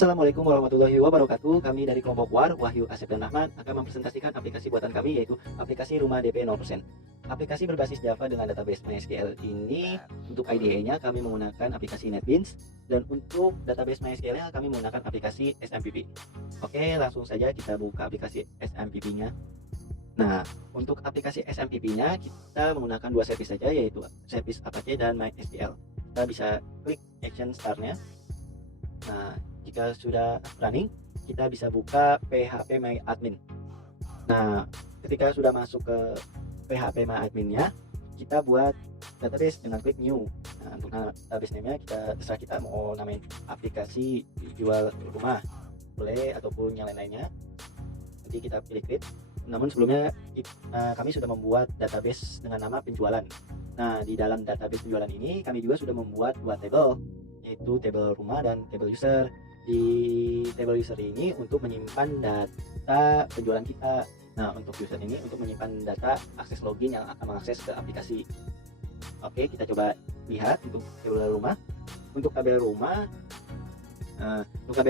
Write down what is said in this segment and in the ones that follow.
Assalamualaikum warahmatullahi wabarakatuh. Kami dari kelompok WAR, Wahyu, Asep, dan Rahman akan mempresentasikan aplikasi buatan kami, yaitu aplikasi Rumah DP 0%. Aplikasi berbasis Java dengan database MySQL ini, untuk IDE-nya kami menggunakan aplikasi NetBeans, dan untuk database MySQL-nya kami menggunakan aplikasi SMPP. Oke, langsung saja kita buka aplikasi SMPP-nya. Nah, untuk aplikasi SMPP-nya kita menggunakan dua service saja, yaitu service Apache dan MySQL. Kita bisa klik Action Start-nya. Nah, jika sudah running, kita bisa buka PHP My Admin. Nah, ketika sudah masuk ke PHP My Admin-nya, kita buat database dengan klik New. Nah, untuk database name-nya terserah kita mau namain aplikasi jual rumah, boleh, ataupun yang lain-lainnya. Nanti kita pilih create. Namun sebelumnya kami sudah membuat database dengan nama penjualan. Nah, di dalam database penjualan ini kami juga sudah membuat dua table, yaitu table rumah dan table user. Di table user ini untuk menyimpan data penjualan kita. Nah, untuk user ini untuk menyimpan data akses login yang akan mengakses ke aplikasi. Oke, kita coba lihat untuk table rumah. Untuk tabel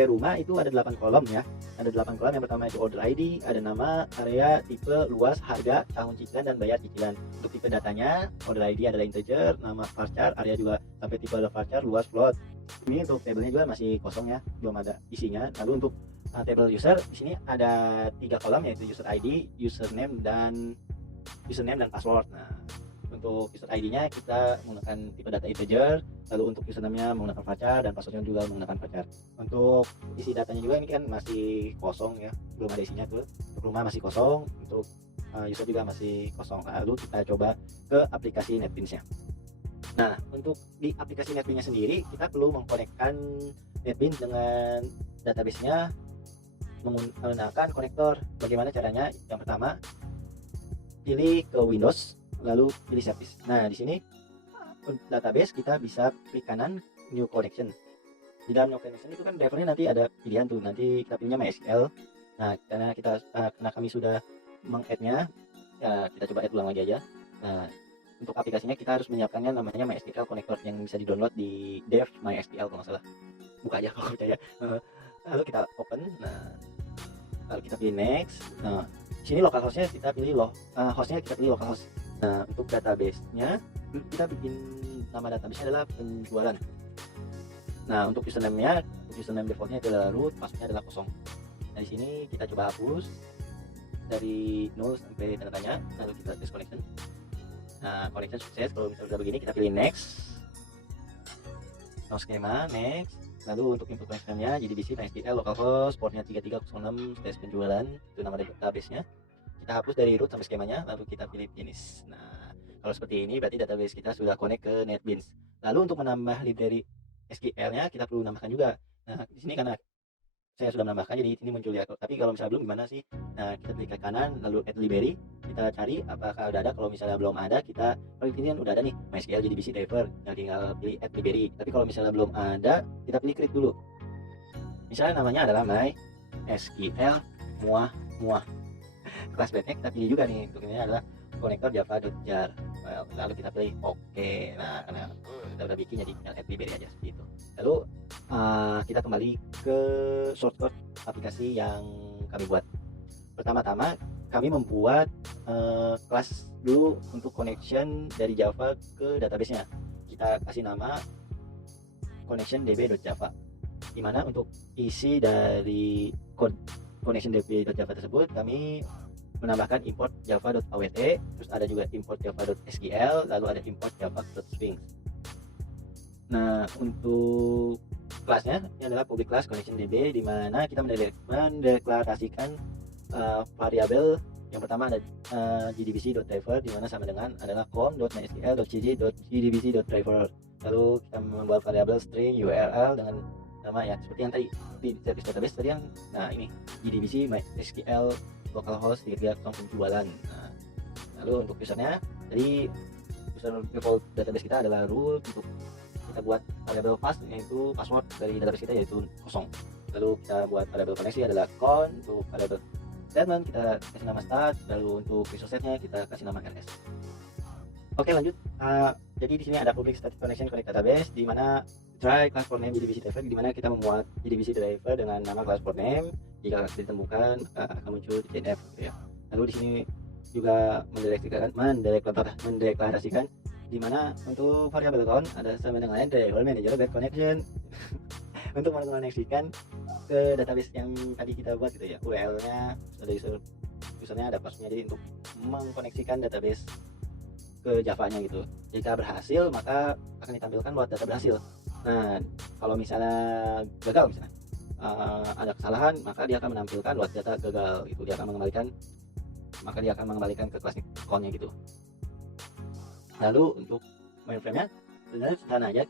rumah, itu ada 8 kolom ya. Ada 8 kolom. Yang pertama itu order ID, ada nama, area, tipe, luas, harga, tahun cicilan, dan bayar cicilan. Untuk tipe datanya, order ID adalah integer, nama varchar, area juga sampai tipe varchar, luas, float. Ini untuk tabelnya juga masih kosong ya, belum ada isinya. Lalu untuk table user, di sini ada 3 kolom, yaitu user ID, username dan password. Nah, untuk user ID-nya kita menggunakan tipe data integer, lalu untuk username-nya menggunakan varchar dan password-nya juga menggunakan varchar. Untuk isi datanya juga ini kan masih kosong ya, belum ada isinya tuh. Untuk rumah masih kosong, untuk user juga masih kosong. Lalu kita coba ke aplikasi NetBeans-nya. Nah, untuk di aplikasi NetBeans-nya sendiri, kita perlu mengkonekkan NetBeans dengan database-nya menggunakan konektor. Bagaimana caranya? Yang pertama, pilih ke Windows, lalu pilih service. Nah, di sini database kita bisa klik kanan new connection. Di dalam new connection itu kan drivernya nanti ada pilihan tuh, nanti kita pilihnya MySQL. Nah, karena kami sudah meng-add-nya, ya kita coba add ulang lagi aja. Nah, untuk aplikasinya kita harus menyiapkannya namanya MySQL connector yang bisa di-download di dev MySQL kalau nggak salah. Buka aja kalau percaya. Lalu kita open. Nah, lalu kita pilih next. Nah, sini localhost-nya kita pilih hostnya kita pilih localhost. Nah, untuk database-nya kita bikin nama database-nya adalah penjualan. Nah, untuk username-nya, username default-nya adalah root, password-nya adalah kosong. Nah, di sini kita coba hapus dari 0 sampai tanda tanya, lalu kita tes connection. Nah, connection sukses. Kalau misalnya udah begini, kita pilih next. No schema, next. Lalu untuk input connection-nya JDBC MySQL localhost portnya 3306/penjualan, itu nama database-nya. Kita hapus dari root sampai skemanya, lalu kita pilih finish. Nah, kalau seperti ini berarti database kita sudah connect ke NetBeans. Lalu untuk menambah library SQL-nya kita perlu menambahkan juga. Nah, di sini karena saya sudah menambahkan jadi ini muncul ya. Tapi kalau misalnya belum gimana sih? Nah, kita klik ke kanan lalu add library, kita cari apakah udah ada. Kalau misalnya belum ada, kalau ini kan udah ada nih MySQL JDBC driver, nah tinggal pilih add library. Tapi kalau misalnya belum ada, kita pilih create dulu. Misalnya namanya adalah MySQL muah. Kelas bednya kita pilih juga nih, untuk ini adalah konektor java.jar. Lalu kita pilih oke. Nah, karena kita udah bikin jadi tinggal add library aja seperti itu. Lalu kita kembali ke source code aplikasi yang kami buat. Pertama-tama kami membuat kelas dulu untuk connection dari Java ke database-nya. Kita kasih nama connection db.java, dimana untuk isi dari code connection db.java tersebut kami menambahkan import java.awt, terus ada juga import java.sql, lalu ada import java.strings. Nah, untuk kelasnya ini adalah public class connection db, di mana kita mendeklarasikan variabel. Yang pertama ada jdbc.driver, di mana sama dengan adalah com.mysql.cj.jdbc.driver. Lalu kita membuat variabel string url dengan nama ya seperti yang tadi di service database tadi yang ini jdbc mysql localhost 33 penjualan. Nah, lalu untuk usernya, jadi user default database kita adalah root. Untuk kita buat variabel pass, yaitu password dari database kita yaitu kosong. Lalu kita buat variabel koneksi adalah con. Untuk variabel statement kita kasih nama start. Lalu untuk resource set-nya kita kasih nama rs. Oke, lanjut. Jadi di sini ada public static connection connect database, di mana try class for name JDBC driver, di mana kita memuat JDBC driver dengan nama class for name. Jika ditemukan maka akan muncul CNF gitu ya. Lalu di sini juga mendeklarasikan di mana untuk variabel count ada sama dengan driver manager bad connection untuk mengoneksikan ke database yang tadi kita buat gitu ya. URL-nya ada usernya ada passwordnya, jadi untuk mengkoneksikan database ke Java-nya gitu. Jika berhasil maka akan ditampilkan load data berhasil. Nah, kalau misalnya gagal, misalnya ada kesalahan, maka dia akan menampilkan load data gagal gitu. Dia akan mengembalikan ke kelas account-nya gitu. Lalu untuk mainframe-nya sebenarnya sederhana aja.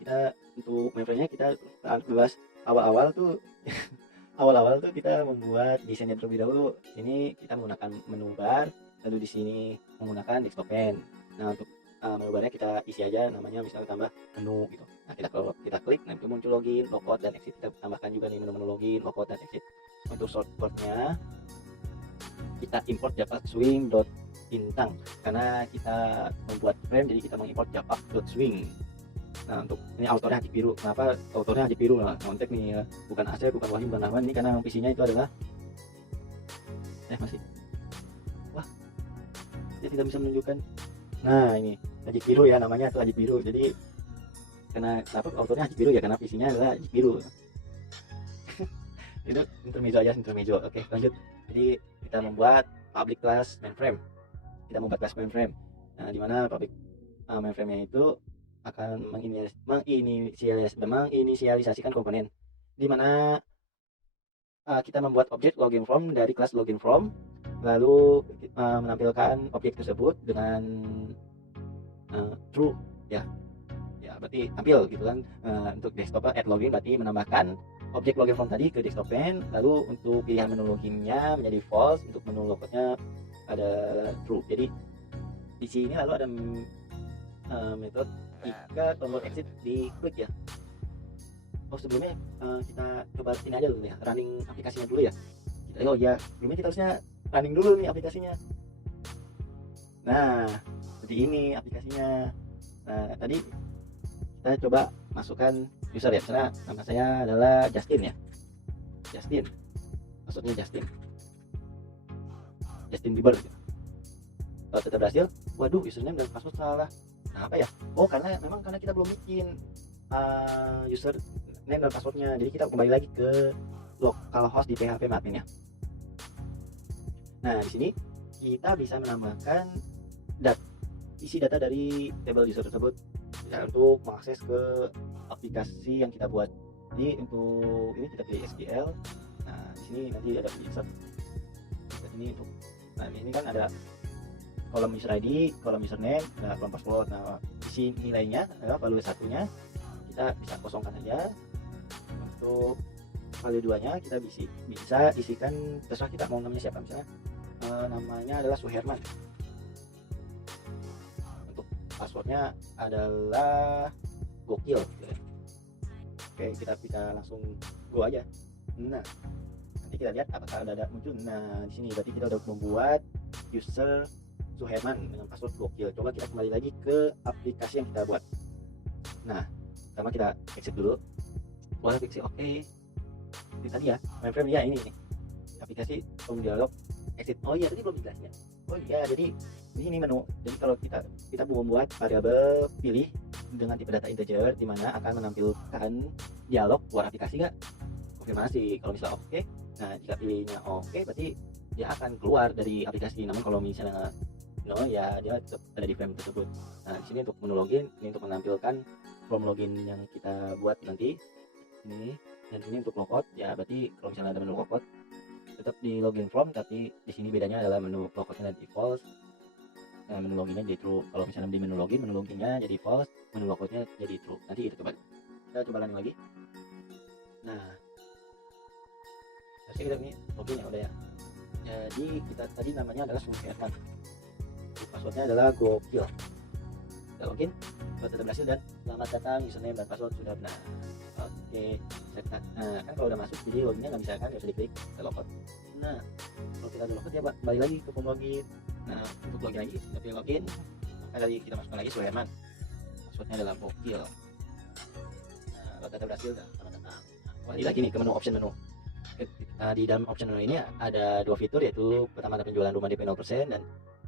Untuk mainframe-nya kita bahas awal-awal tuh awal-awal tuh kita membuat desainnya terlebih dahulu. Ini kita menggunakan menu bar, lalu di sini menggunakan desktop pane. Nah, untuk menu barnya kita isi aja namanya, misalnya tambah menu gitu. Nah, kalau kita klik nanti muncul login, logout, dan exit. Kita tambahkan juga nih menu-menu login, logout, dan exit. Untuk shortcut-nya kita import java swing.bintang karena kita membuat frame, jadi kita mengimport java.swing. Nah, untuk ini autornya Haji Biru. Kenapa autornya Haji Biru? Nah, kontek nih ya, bukan Asep, bukan Wahyu, bukan Ahmad. Ini karena PC-nya itu adalah masih dia tidak bisa menunjukkan. Nah, ini Haji Biru ya, namanya tuh Haji Biru. Jadi kenapa autornya Haji Biru ya, karena PC-nya adalah Haji Biru. Itu intermezzo. Oke, lanjut. Jadi kita membuat public class mainframe. Nah, di mana public mainframe-nya itu akan menginisialisasikan komponen, di mana kita membuat objek login from dari kelas login from, lalu menampilkan objek tersebut dengan true ya berarti tampil gitu kan. Untuk desktop add login berarti menambahkan objek login from tadi ke desktop pane, lalu untuk pilihan menu loginnya menjadi false, untuk menu logoutnya ada true. Jadi di sini lalu ada metode jika tombol exit diklik ya. Sebelumnya kita coba ini aja dulu ya, running aplikasinya dulu ya. Sebelumnya kita harusnya running dulu nih aplikasinya. Nah, seperti ini aplikasinya. Nah, tadi kita coba masukkan user ya, misalnya nama saya adalah Justin ya. Maksudnya Justin Bieber. Kalau tetap berhasil, waduh username dan password salah. Nah, apa ya? Karena kita belum bikin username dan passwordnya. Jadi kita kembali lagi ke localhost di PHP admin ya. Nah, di sini kita bisa menambahkan isi data dari table user tersebut ya, untuk mengakses ke aplikasi yang kita buat. Jadi untuk ini kita pilih SQL. Nah, di sini nanti ada insert. Ini untuk ini kan ada kolom user ID, kolom username, nah kolom password. Nah, isi nilainya adalah value satunya kita bisa kosongkan aja. Untuk value 2-nya kita bisa isikan terserah kita mau namanya siapa, misalnya namanya adalah Suherman. Untuk passwordnya adalah gokil gitu ya. Oke, kita bisa langsung go aja. Nah, nanti kita lihat apakah ada muncul. Nah, di sini berarti kita udah membuat user Suherman dengan password gokil. Coba kita kembali lagi ke aplikasi yang kita buat. Nah, pertama kita exit dulu. Exit oke. Ini tadi ya, mainframe ya, ini aplikasi dialog exit. Tadi belum dijelasin ya. Jadi di sini menu. Jadi kalau kita membuat variabel pilih dengan tipe data integer, di mana akan menampilkan dialog buat aplikasi nggak, konfirmasi. Kalau misalnya oke, nah jika pilihnya oke berarti dia akan keluar dari aplikasi. Namun kalau misalnya no, ya dia tetap ada di frame tersebut. Nah, di sini untuk menu login, ini untuk menampilkan form login yang kita buat nanti ini, dan ini untuk logout ya, berarti kalau misalnya ada menu logout tetap di login form, tapi di sini bedanya adalah menu logoutnya jadi false. Nah, menu loginnya jadi true. Kalau misalnya di menu loginnya jadi false, menu logoutnya jadi true. Nanti itu coba kita running lagi. Nah, harusnya kita ini login ya udah ya. Jadi kita tadi namanya adalah Suherman, passwordnya adalah gokil. Kita login, sudah berhasil dan selamat datang, username dan password sudah benar. Oke, nah kan kalau udah masuk jadi loginnya nggak bisa kan, harus diklik kita logout. Nah, kalau kita udah logout ya balik lagi ke form login. Nah, untuk login lagi kita pilih login, maka tadi kita masukkan lagi Suherman, passwordnya adalah gokil. Nah, data berhasil dan selamat datang. Nah, kembali lagi nih ke menu option menu. Di dalam option menu ini ada dua fitur, yaitu pertama ada penjualan rumah DP 0% dan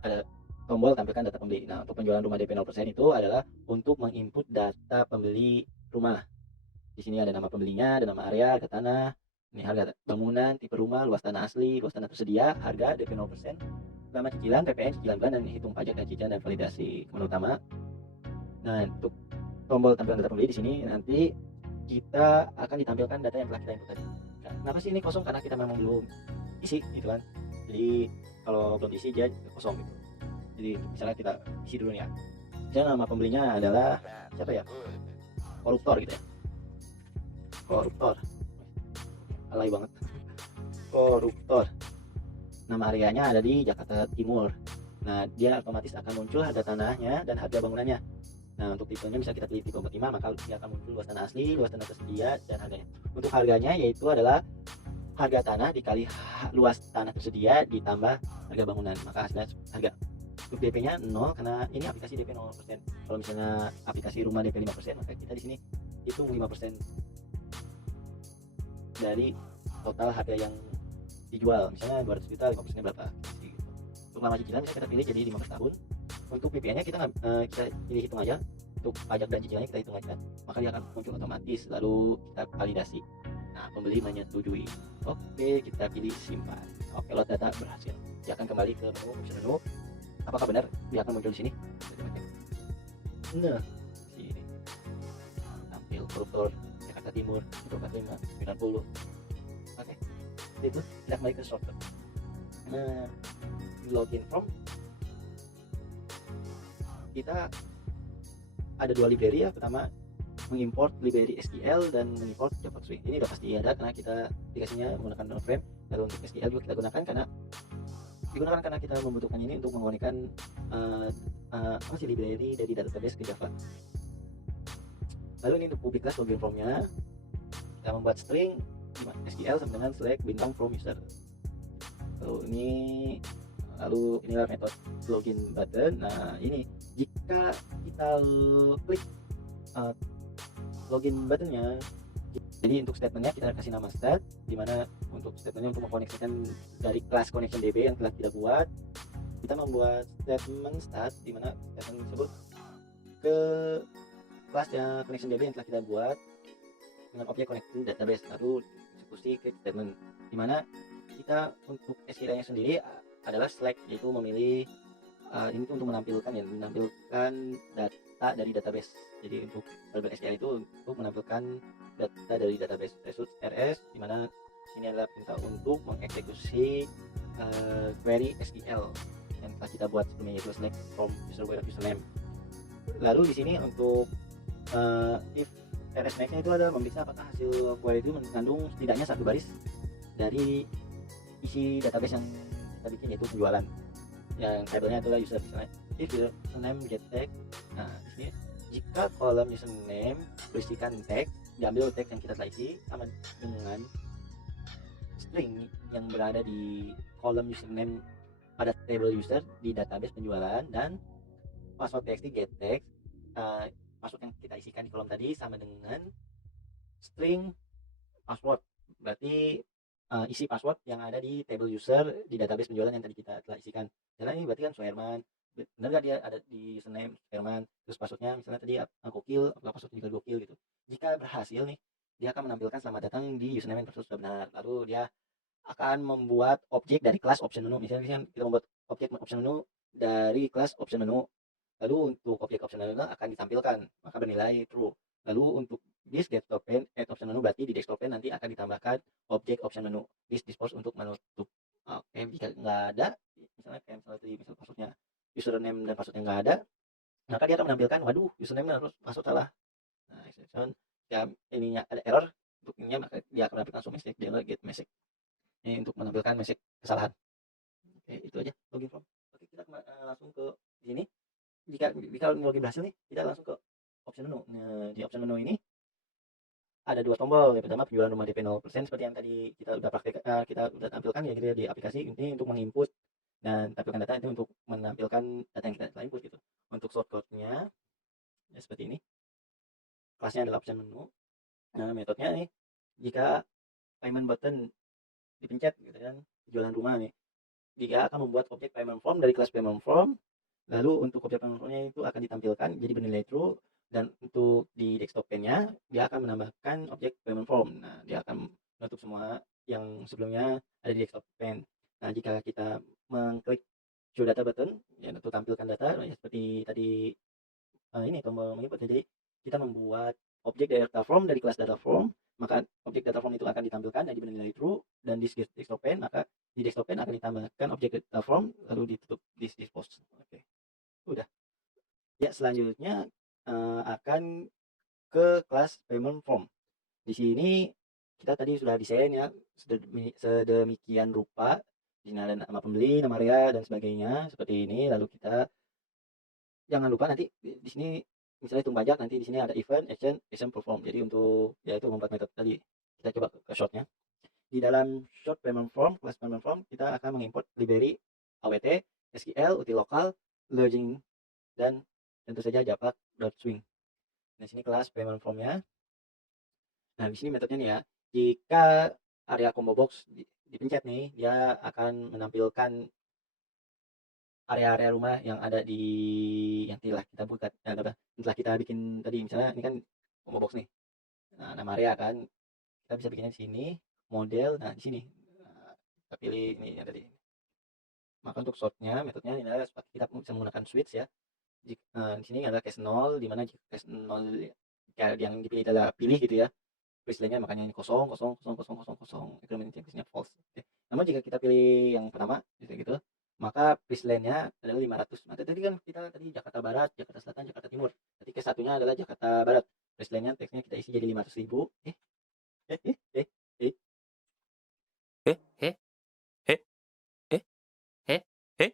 ada tombol tampilkan data pembeli. Nah, untuk penjualan rumah DP 0% itu adalah untuk menginput data pembeli rumah. Di sini ada nama pembelinya, ada nama area, harga tanah, ini harga bangunan, tipe rumah, luas tanah asli, luas tanah tersedia, harga DP 0%, lama cicilan, PPN, cicilan bulan, dan hitung pajak dan cicilan dan validasi menu utama. Nah, untuk tombol tampilan data pembeli di sini nanti kita akan ditampilkan data yang telah kita input tadi. Nah, kenapa sih ini kosong? Karena kita memang belum isi gitu kan. Jadi kalau belum diisi dia kosong gitu. Jadi misalnya kita isi dulu ya. Misalnya nama pembelinya adalah siapa ya? Koruptor gitu ya. Koruptor. Alay banget. Koruptor. Nama areanya ada di Jakarta Timur. Nah, dia otomatis akan muncul harga tanahnya dan harga bangunannya. Nah, untuk tipenya bisa kita pilih tipe 45, maka dia akan muncul luas tanah asli, luas tanah tersedia, dan harganya. Untuk harganya yaitu adalah harga tanah dikali luas tanah tersedia ditambah harga bangunan, maka hasilnya harga. Untuk DP-nya 0 karena ini aplikasi DP 0%. Kalau misalnya aplikasi rumah DP 5%, maka kita di sini hitung 5% dari total harga yang dijual. Misalnya 200 juta, 5%-nya berapa? Gitu. Untuk lama cicilan bisa kita pilih jadi 15 tahun. Untuk PPN-nya kita pilih hitung aja. Untuk pajak dan cicilannya kita hitung aja, maka dia akan muncul otomatis. Lalu kita validasi. Nah, pembeli menyetujui. Oke, kita pilih simpan. Oke, load data berhasil. Dia akan kembali ke menu option menu. Apakah benar dia akan muncul di sini? Nah, sini tampil koruptor Jakarta Timur untuk 4590. Oke, itu kita kembali ke shortcut. Nah, login from, kita ada dua library ya. Pertama mengimport library SQL dan mengimport Java Swing. Ini udah pasti ada karena kita aplikasinya menggunakan frame. Lalu untuk SQL juga kita gunakan karena kita membutuhkan ini untuk mengonekan apa sih library dari database ke Java. Lalu ini untuk public class login from-nya, kita membuat string SQL sama dengan select bintang from user. Lalu inilah metode login button. Nah, ini jika kita klik login buttonnya, jadi untuk statementnya kita kasih nama stat, dimana untuk statementnya untuk mengkoneksikan dari kelas connection DB yang telah kita buat, kita membuat statement stat, dimana statement tersebut ke kelasnya connection DB yang telah kita buat dengan objek connecting database. Lalu eksekusi klik statement, dimana kita untuk SQL-nya sendiri adalah select, yaitu memilih ini tuh untuk menampilkan data dari database. Jadi untuk variable SQL itu untuk menampilkan data dari database result RS, dimana ini adalah perintah untuk mengeksekusi query SQL yang telah kita buat sebelumnya, yaitu select from user where username. Lalu di sini untuk if RS next-nya itu ada memeriksa apakah hasil query itu mengandung setidaknya satu baris dari isi database yang kita bikin, yaitu penjualan yang tabelnya adalah user. Misalnya if username get tag, nah di sini jika kolom username berisikan tag, diambil tag yang kita telah isi sama dengan string yang berada di kolom username pada table user di database penjualan, dan password txt get tag, password yang kita isikan di kolom tadi sama dengan string password, berarti isi password yang ada di table user di database penjualan yang tadi kita telah isikan. Misalnya ini berarti kan Suherman, benar gak dia ada di username Suherman, terus passwordnya misalnya tadi gokil, apakah passwordnya juga gokil gitu. Jika berhasil nih, dia akan menampilkan selamat datang di username yang tersebut sudah benar. Lalu dia akan membuat objek dari kelas option menu. Misalnya kita membuat objek option menu dari kelas option menu. Lalu untuk objek option menu akan ditampilkan, maka bernilai true. Lalu untuk this desktop pane add option menu, berarti di desktop pane nanti akan ditambahkan objek option menu this dispose untuk menutup. Oke, jika nggak ada, misalnya tadi misal passwordnya username dan passwordnya nggak ada, maka dia akan menampilkan waduh username dan password salah. Nah, exception ya, ininya ada error, untuk ininya maka dia akan menampilkan some mistake, dia get message ini untuk menampilkan message kesalahan. Oke, itu aja login form. Oke, kita langsung ke sini. Jika login berhasil nih, kita langsung ke option menu. Nah, di option menu ini ada dua tombol. Yang pertama penjualan rumah DP 0% seperti yang tadi kita udah kita udah tampilkan ya gitu ya, di aplikasi ini untuk menginput dan tampilkan data, itu untuk menampilkan data yang kita telah input gitu. Untuk shortcut-nya ya seperti ini. Kelasnya adalah option menu. Nah, metodenya nih, jika payment button dipencet gitu kan, jualan rumah nih, dia akan membuat objek payment form dari kelas payment form. Lalu untuk objek payment formnya itu akan ditampilkan jadi bernilai true, dan untuk di desktop pane-nya dia akan menambahkan objek payment form. Nah, dia akan menutup semua yang sebelumnya ada di desktop pane. Nah, jika kita mengklik show data button, ya untuk tampilkan data ya seperti tadi, ini tombol menginput ya. Jadi kita membuat objek data form dari kelas data form, maka objek data form itu akan ditampilkan dan diberi nilai true, dan di desktop pane maka di desktop pane akan ditambahkan objek data form lalu ditutup di dispose. Oke, udah. Ya, selanjutnya akan ke kelas payment form. Di sini kita tadi sudah desain ya sedemikian rupa. Di sini ada nama pembeli, nama area dan sebagainya seperti ini. Lalu kita jangan lupa nanti di sini misalnya hitung pajak, nanti di sini ada event, action perform. Jadi untuk ya itu membuat metode tadi. Kita coba ke shortnya. Di dalam short payment form, kelas payment form, kita akan mengimport library awt, SQL, util lokal, login, dan tentu saja japak.swing. Nah, sini kelas payment formnya. Nah, di sini metodenya nih ya. Jika area combo box dipencet nih, dia akan menampilkan area-area rumah yang ada di yang telah kita buka, telah kita bikin tadi. Misalnya ini kan combo box nih. Nah, nama area kan kita bisa bikinnya di sini, model. Nah, di sini kita pilih ini yang tadi. Maka untuk sortnya metodenya ini adalah kita bisa menggunakan switch ya. Di sini ada case 0, di mana jika case 0 ya, yang dipilih adalah pilih gitu ya. Baseline-nya makanya ini kosong, kosong, kosong, kosong, kosong, kosong. Increment increase-nya false. Oke. Namun jika kita pilih yang pertama gitu, maka baseline-nya adalah 500. Nah, tadi kan kita tadi Jakarta Barat, Jakarta Selatan, Jakarta Timur. Jadi case satunya adalah Jakarta Barat. Baseline-nya teksnya kita isi jadi 500.000. Eh, eh, eh, eh. Eh, eh, eh, eh, eh, eh,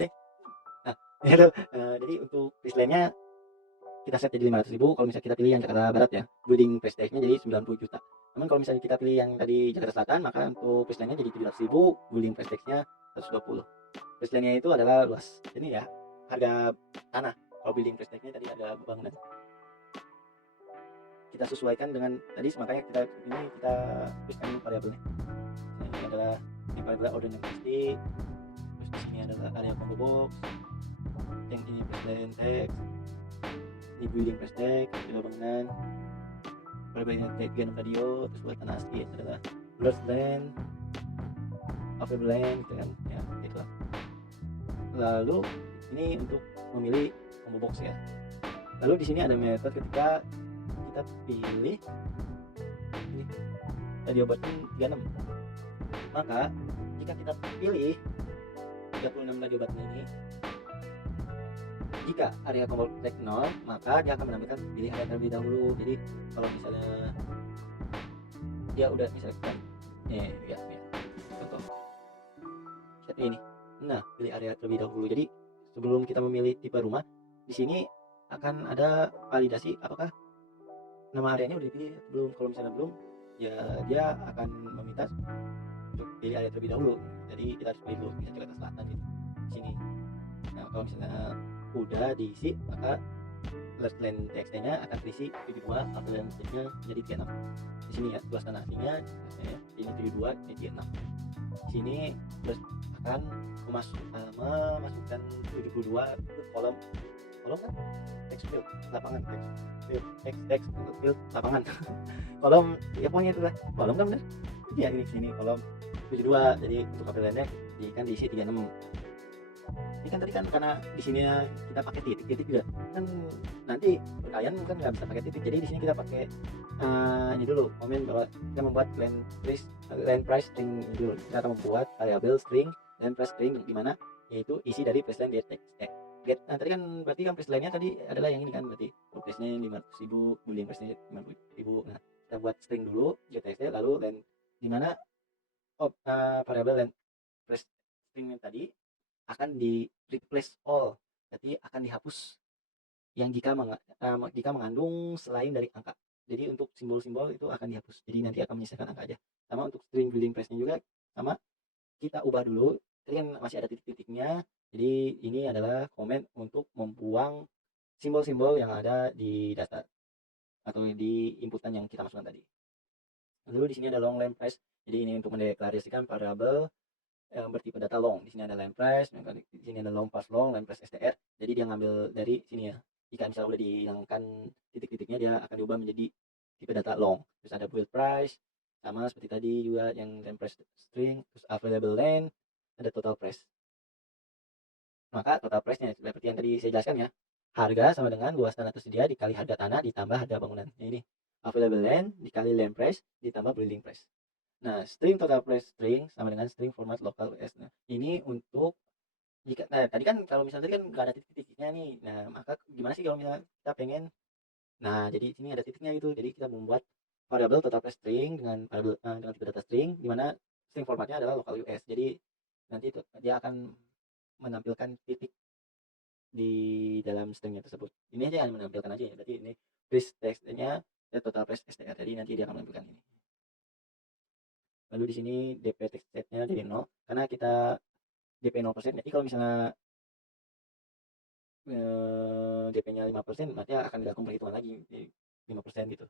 Eh. Nah, itu, jadi untuk baseline-nya kita set jadi 500.000. Kalau misalnya kita pilih yang Jakarta Barat ya, building price tag-nya jadi 90 juta. Namun kalau misalnya kita pilih yang tadi Jakarta Selatan, maka untuk baseline-nya jadi 700.000, building price tag-nya 120. Baseline-nya itu adalah luas. Ini ya, harga tanah. Kalau building price tag-nya tadi ada bangunan. Kita sesuaikan dengan tadi, makanya kita tuliskan variabelnya. Nah, ini adalah yang variabel order yang pasti. Terus di sini adalah area combo box. Yang ini baseline text. Ini building price tag, juga bangunan. Variabelnya background radio, terus buat tanah asli adalah blur land, available land gitu kan ya, itulah. Lalu ini untuk memilih combo box ya. Lalu di sini ada metode ketika kita pilih ini radio button 36, maka jika kita pilih 36 radio button ini, jika area combo tag 0, maka dia akan menampilkan pilih area terlebih dahulu. Jadi kalau misalnya dia udah misalkan ya contoh seperti ini, nah pilih area terlebih dahulu. Jadi sebelum kita memilih tipe rumah, di sini akan ada validasi apakah nama areanya udah dipilih belum. Kalau misalnya belum, ya dia akan meminta untuk pilih area terlebih dahulu. Jadi kita harus pilih dulu misalnya Jakarta Selatan gitu di sini. Nah, kalau misalnya udah diisi, maka land TXT-nya akan terisi 72, atau yang nya jadi 36. Di sini ya, luas tanah aslinya ini 72, ini 36. Di sini terus akan memasukkan 72 ke kolom kan text field lapangan, text field lapangan. Kolom ya pokoknya itu lah kolom kan bener ya. Ini sini kolom 72, jadi untuk kabel kan diisi 36. Ini kan tadi kan karena di sini kita pakai titik juga kan, nanti kalian kan nggak bisa pakai titik. Jadi di sini kita pakai ini dulu komen bahwa kita membuat land price string dulu. Kita akan membuat variabel string land price string, di mana yaitu isi dari baseline get. Nah, tadi kan berarti kan baseline-nya tadi adalah yang ini kan, berarti price-nya 500.000, building price-nya 50.000. Nah, kita buat string dulu get.txt, lalu land, di mana variabel land price string tadi akan di replace all, jadi akan dihapus yang jika mengandung selain dari angka. Jadi untuk simbol-simbol itu akan dihapus, jadi nanti akan menyisakan angka aja. Sama untuk string building price-nya juga sama, kita ubah dulu. Tadi kan masih ada titik-titiknya, jadi ini adalah komen untuk membuang simbol-simbol yang ada di data atau di inputan yang kita masukkan tadi. Lalu di sini ada long lamp price. Jadi ini untuk mendeklarasikan variabel yang bertipe data long. Di sini ada lamp price, di sini ada long pass long, lamp price STR. Jadi dia ngambil dari sini ya. Jika misalnya udah dihilangkan titik-titiknya, dia akan diubah menjadi tipe data long. Terus ada build price, sama seperti tadi juga yang lamp price string, terus available lane, ada total price. Maka total price-nya seperti yang tadi saya jelaskan ya. Harga sama dengan luas tanah tersedia dikali harga tanah ditambah harga bangunan. Ini available land dikali land price ditambah building price. Nah, string total price string sama dengan string format local US. Nah, ini untuk jika tadi kan kalau misalnya tadi kan nggak ada titik-titiknya nih. Nah, maka gimana sih kalau misalnya kita pengen jadi sini ada titiknya itu. Jadi kita membuat variabel total price string dengan variabel dengan tipe data string di mana string formatnya adalah local US. Jadi nanti itu dia akan menampilkan titik di dalam stringnya tersebut. Ini aja yang menampilkan aja ya. Berarti ini price text-nya total price STR. Jadi nanti dia akan menampilkan ini. Lalu di sini DP text set-nya jadi 0 karena kita DP 0%. Jadi kalau misalnya DP-nya 5% berarti akan dilakukan perhitungan lagi jadi 5% gitu.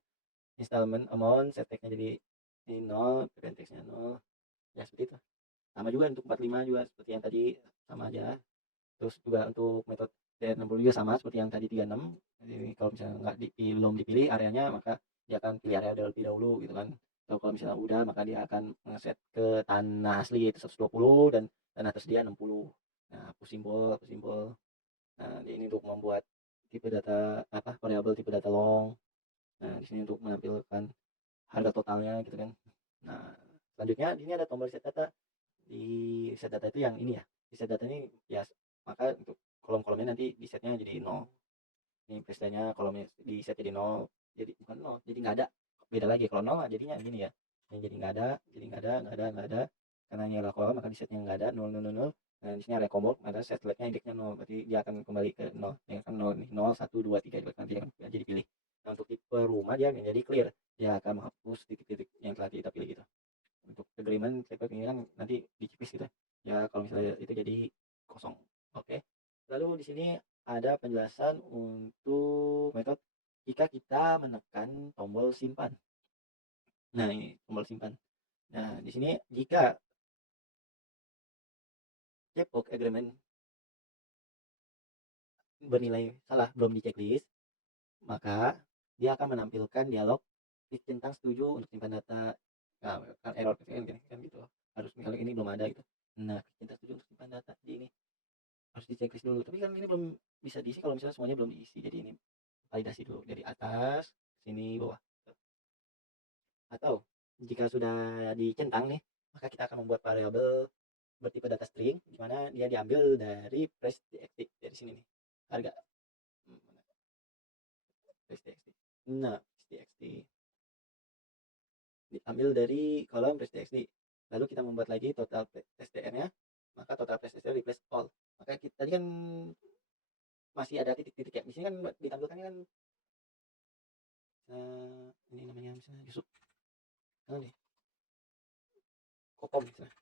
Installment amount set text-nya jadi ini 0, DP text-nya 0. Ya seperti itu. Sama juga untuk 45 juga seperti yang tadi sama aja. Terus juga untuk metode D60 juga sama seperti yang tadi 36. Jadi kalau misalnya belum dipilih areanya, maka dia akan pilih area terlebih dahulu gitu kan. Atau kalau misalnya udah, maka dia akan ngeset ke tanah asli itu 120 dan tanah tersedia 60. Nah, hapus simbol. Nah, ini untuk membuat tipe data variabel tipe data long. Nah, di sini untuk menampilkan harga totalnya gitu kan. Nah, selanjutnya di sini ada tombol set data. Di set data itu yang ini ya. Di set data ini ya, maka untuk kolom-kolomnya nanti di setnya jadi 0. Ini prestanya kolomnya di set jadi 0, jadi bukan 0, jadi nggak ada. Beda lagi kalau 0 jadinya gini ya. Yang jadi nggak ada, nggak ada. Karena ini adalah kolom, maka di setnya nggak ada 0 0 0 0. Nah, di sini ada combo, maka set selectnya indeksnya 0, berarti dia akan kembali ke 0. Yang kan 0 nih, 0 1 2 3 nanti akan jadi pilih. Nah, untuk tipe rumah dia menjadi clear. Dia akan menghapus titik-titik yang telah kita pilih gitu. Untuk agreement checkback ini kan nanti dicipis gitu ya, kalau misalnya itu jadi kosong. Oke, lalu di sini ada penjelasan untuk metode jika kita menekan tombol simpan. Nah, ini tombol simpan. Nah, di sini jika checkbox agreement bernilai salah belum di checklist, maka dia akan menampilkan dialog tentang setuju untuk simpan data. Nah, kan error kan gitu. Harus misalnya ini belum ada gitu. Nah, kita setuju untuk simpan data di ini harus di checklist dulu. Tapi kan ini belum bisa diisi kalau misalnya semuanya belum diisi. Jadi ini validasi dulu dari atas sini bawah. Atau jika sudah dicentang nih, maka kita akan membuat variabel bertipe data string di mana dia diambil dari price txt dari sini nih. Harga. Price txt. Nah, txt diambil dari kolom price txt. Lalu kita membuat lagi total str-nya, maka total price str replace all. Maka kita tadi kan masih ada titik-titik ya. Di sini kan ditampilkannya kan ini namanya misalnya Yusuf. Jangan deh. Kokom misalnya.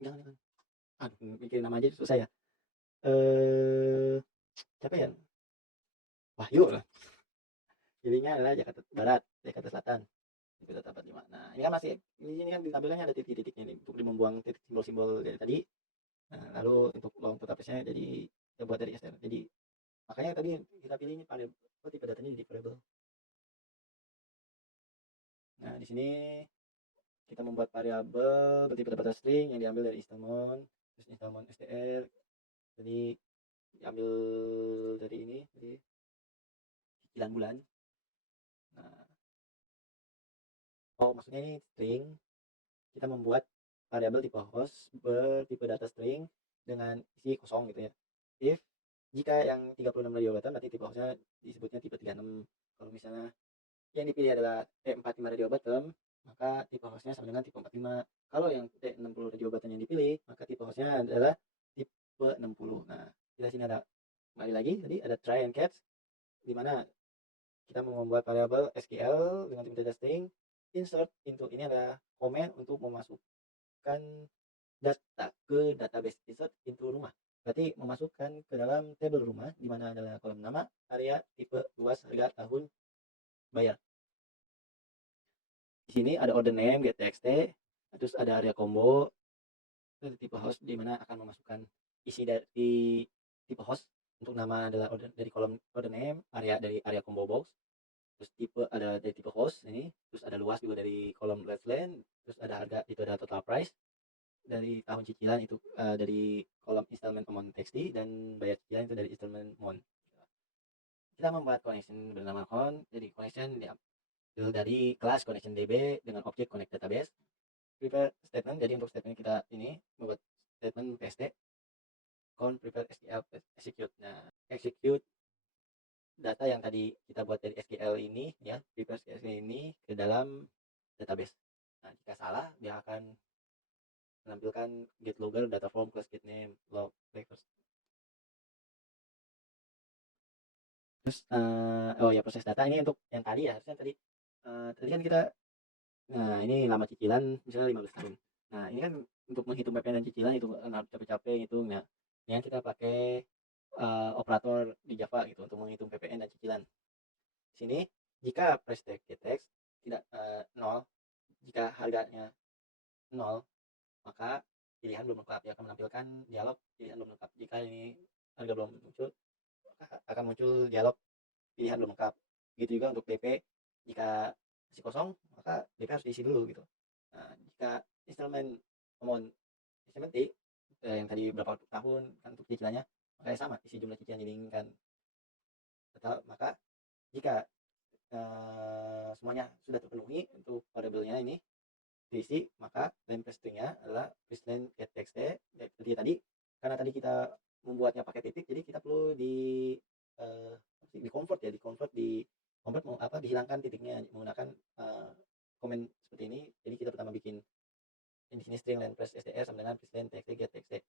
Jangan. Aduh, mikirin nama aja susah ya. Siapa ya? Wahyu lah. Pilihnya adalah Jakarta Barat, Jakarta Selatan. Itu tetap di mana? Ini kan masih ini kan ditampilkannya ada titik-titiknya nih untuk membuang titik simbol-simbol dari tadi. Nah, lalu untuk long tetapnya jadi buat dari STR. Jadi makanya tadi kita pilih ini variable, tipe datanya jadi variable. Nah, di sini kita membuat variabel bertipe data string yang diambil dari installment, terus installment STR. Jadi diambil dari ini, dari cicilan bulan. Nah, maksudnya ini string, kita membuat variabel tipe host bertipe data string dengan isi kosong gitu ya. If jika yang 36 radio button berarti tipe hostnya disebutnya tipe 36. Kalau misalnya yang dipilih adalah T45 radio button, maka tipe hostnya sama dengan tipe 45. Kalau yang T60 radio button yang dipilih, maka tipe hostnya adalah tipe 60. Nah, di sini ada kembali lagi tadi ada try and catch, di mana kita mau membuat variabel SQL dengan tipe data string insert into, ini ada komen untuk memasukkan data ke database insert into rumah. Berarti nanti memasukkan ke dalam tabel rumah di mana adalah kolom nama, area, tipe, luas, harga, tahun, bayar. Di sini ada order name, get txt, terus ada area combo, terus tipe host di mana akan memasukkan isi dari tipe host. Untuk nama adalah order dari kolom order name, area dari area combo box, terus tipe ada dari tipe host ini, terus ada luas juga dari kolom left lane, terus ada harga itu ada total price, dari tahun cicilan itu dari kolom installment amount txt, dan bayar cicilan itu dari installment amount. Kita membuat connection bernama con, jadi connection diambil dari kelas connection db dengan objek connect database. Prepare statement, jadi untuk statement kita ini membuat statement pst con prepare SQL execute. Nah, execute data yang tadi kita buat dari SQL ini ya, prepare SQL ini ke dalam database. Nah, jika salah dia akan menampilkan get logger data form class get name log records. Terus oh ya, proses data ini untuk yang tadi ya, harusnya tadi tadi kan kita, nah ini lama cicilan misalnya 15 tahun. Nah, ini kan untuk menghitung PPN dan cicilan itu capek-capek gitu. Nah, ini kita pakai operator di Java gitu untuk menghitung PPN dan cicilan. Di sini jika price tag get text tidak 0, jika harganya 0, maka pilihan belum lengkap. Dia akan menampilkan dialog pilihan belum lengkap. Jika ini harga belum muncul, maka akan muncul dialog pilihan belum lengkap. Gitu juga untuk DP, jika masih kosong maka DP harus diisi dulu gitu. Nah, jika installment amount mati yang tadi berapa tahun kan untuk cicilannya, maka sama isi jumlah cicilan yang diinginkan. Maka jika semuanya sudah terpenuhi untuk variabelnya ini diisi, maka line stringnya adalah line get txt seperti tadi. Karena tadi kita membuatnya pakai titik, jadi kita perlu di convert ya, di convert mau apa, dihilangkan titiknya menggunakan komen seperti ini. Jadi kita pertama bikin di sini string len press str sama dengan len txt get txt.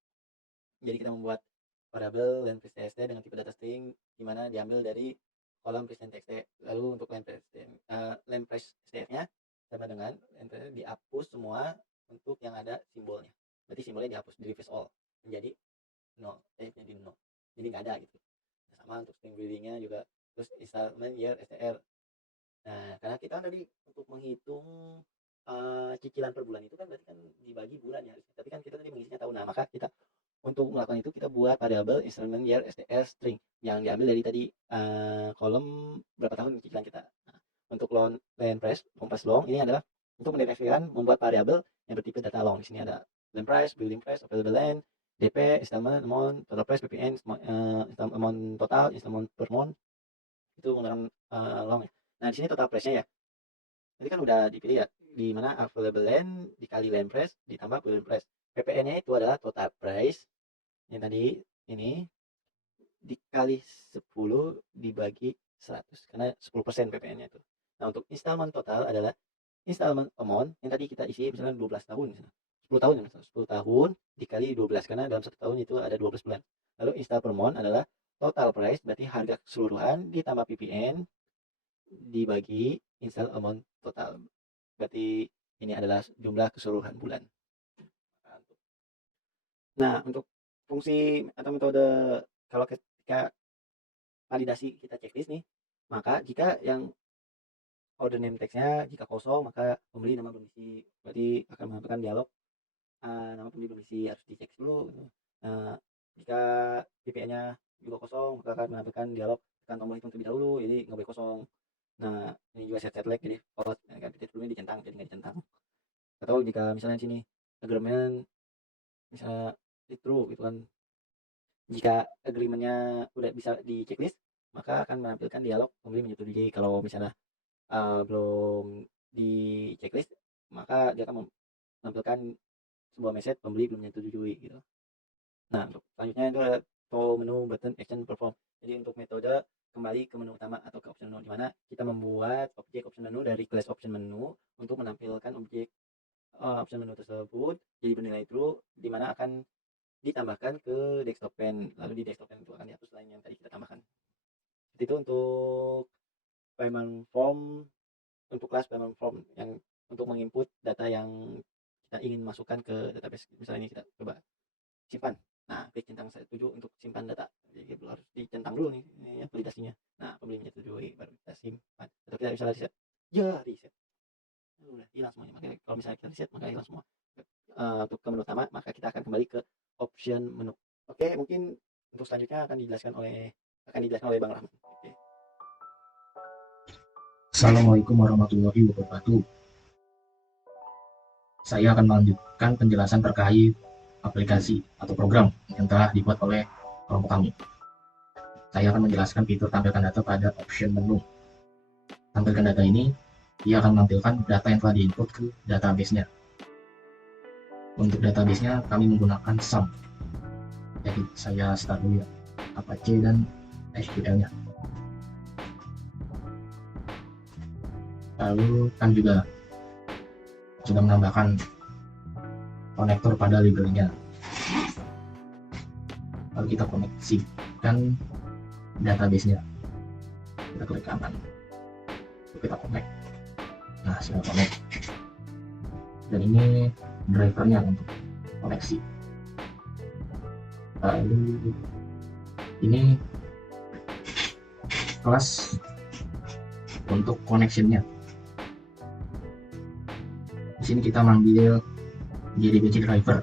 Jadi kita membuat variabel len press txt dengan tipe data string di mana diambil dari kolom len txt. Lalu untuk len press str-nya sama dengan dihapus semua untuk yang ada simbolnya. Berarti simbolnya dihapus, di reverse all menjadi 0, jadi 0. Jadi nggak ada gitu. Sama untuk string buildingnya juga, terus installment year str. Nah, karena kita tadi untuk menghitung cicilan per bulan itu kan berarti kan dibagi bulan ya, tapi kan kita tadi mengisinya tahun. Nah, maka kita untuk melakukan itu kita buat variabel installment year str string yang diambil dari tadi kolom berapa tahun cicilan kita. Nah, untuk len press long ini adalah untuk mendefinikan membuat variabel yang bertipe data long. Di sini ada len price, building price, available land, DP, installment amount, total price, PPN, installment amount total, installment per month, itu menggunakan long ya. Nah, di sini total price-nya ya. Tadi kan udah dipilih ya, di mana available land dikali land price ditambah building price. PPN-nya itu adalah total price yang tadi ini dikali 10 dibagi 100 karena 10% PPN-nya itu. Nah, untuk installment total adalah installment amount yang tadi kita isi misalnya 12 tahun misalnya. 10 tahun ya, 10 tahun dikali 12 karena dalam 1 tahun itu ada 12 bulan. Lalu install per month adalah total price, berarti harga keseluruhan ditambah PPN dibagi install amount total. Berarti ini adalah jumlah keseluruhan bulan. Nah, untuk fungsi atau metode kalau ketika validasi kita checklist nih, maka jika yang order name text-nya jika kosong maka pembeli nama belum diisi, berarti akan menampilkan dialog nama pembeli belum diisi, harus dicek dulu. Nah, jika PPN-nya juga kosong maka akan menampilkan dialog tekan tombol hitung terlebih dahulu, jadi nggak boleh kosong. Nah, ini juga set lag, jadi false, kan titik sebelumnya dicentang jadi nggak dicentang. Atau jika misalnya sini agreement misalnya true gitu kan, jika agreementnya udah bisa di checklist maka akan menampilkan dialog pembeli menyetujui. Kalau misalnya belum di checklist maka dia akan menampilkan sebuah message pembeli belum menyetujui gitu. Nah, untuk selanjutnya itu ada tool menu button action perform. Jadi untuk metode kembali ke menu utama atau ke option menu, di mana kita membuat objek option menu dari class option menu untuk menampilkan objek option menu tersebut jadi bernilai true, di mana akan ditambahkan ke desktop pane. Lalu di desktop pane itu akan dihapus lain yang tadi kita tambahkan. Itu untuk payment form, untuk kelas payment form yang untuk menginput data yang kita ingin masukkan ke database. Misalnya ini kita coba simpan. Nah, klik centang 1 untuk simpan data. Jadi harus dicentang dulu nih ya, validasinya. Nah, pembeli menyetujui baru kita simpan. Atau kita bisa reset. Ya, reset. Udah hilang semuanya. Makanya kalau misalnya kita reset maka hilang semua. Untuk ke menu utama maka kita akan kembali ke option menu. Oke, mungkin untuk selanjutnya akan dijelaskan oleh Bang Rahman. Oke. Assalamualaikum warahmatullahi wabarakatuh. Saya akan melanjutkan penjelasan terkait aplikasi atau program yang telah dibuat oleh kelompok kami. Saya akan menjelaskan fitur tampilkan data pada option menu. Tampilkan data ini, ia akan menampilkan data yang telah diinput ke database-nya. Untuk database-nya, kami menggunakan SAM. Jadi, saya start dulu ya, Apache dan SQL-nya. Lalu kami juga sudah menambahkan konektor pada library-nya. Lalu kita koneksikan database-nya. Kita klik kanan. Lalu kita connect. Nah, sudah connect. Dan ini drivernya untuk koneksi. Lalu ini kelas untuk connection-nya. Di sini kita mengambil JDBC driver,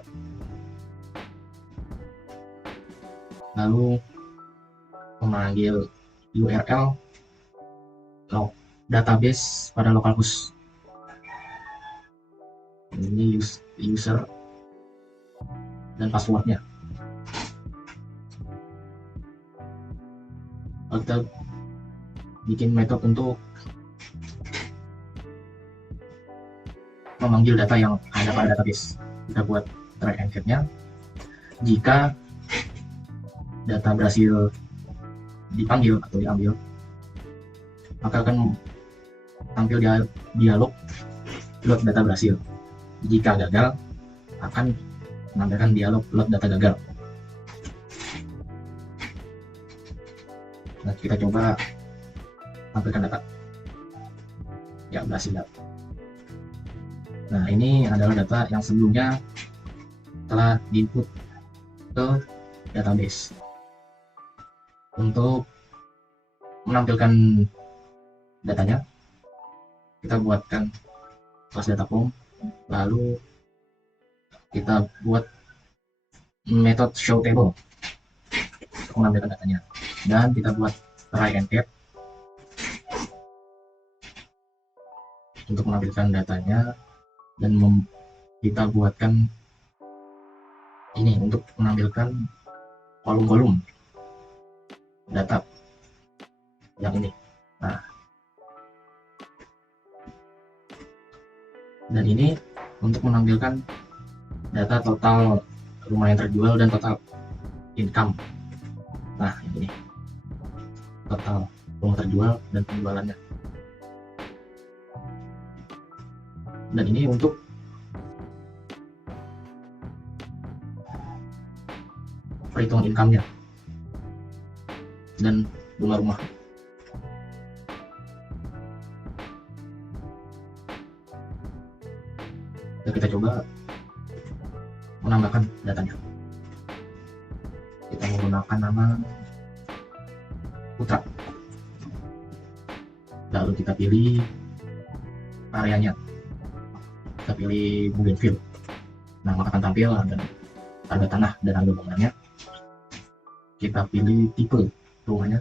lalu memanggil URL database pada localhost. Ini user dan passwordnya. Lalu kita bikin metode untuk memanggil data yang ada pada database. Kita buat try and catch-nya. Jika data berhasil dipanggil atau diambil, maka akan tampil dialog load data berhasil. Jika gagal, akan menampilkan dialog load data gagal. Nah, kita coba tampilkan data. Ya, berhasil. Nah, ini adalah data yang sebelumnya telah diinput ke database. Untuk menampilkan datanya, kita buatkan kelas data form, lalu kita buat metode show table untuk menampilkan datanya, dan kita buat try and catch untuk menampilkan datanya. Dan kita buatkan ini untuk menampilkan kolom-kolom data yang ini. Nah, dan ini untuk menampilkan data total rumah yang terjual dan total income. Nah, ini total rumah terjual dan penjualannya. Dan ini untuk perhitungan income-nya dan bunga rumah. Dan kita coba menambahkan datanya. Kita menggunakan nama Putra. Lalu kita pilih areanya. Kita pilih Bougainville. Nah, maka akan tampil harga tanah dan harga bangunannya. Kita pilih tipe rumahnya.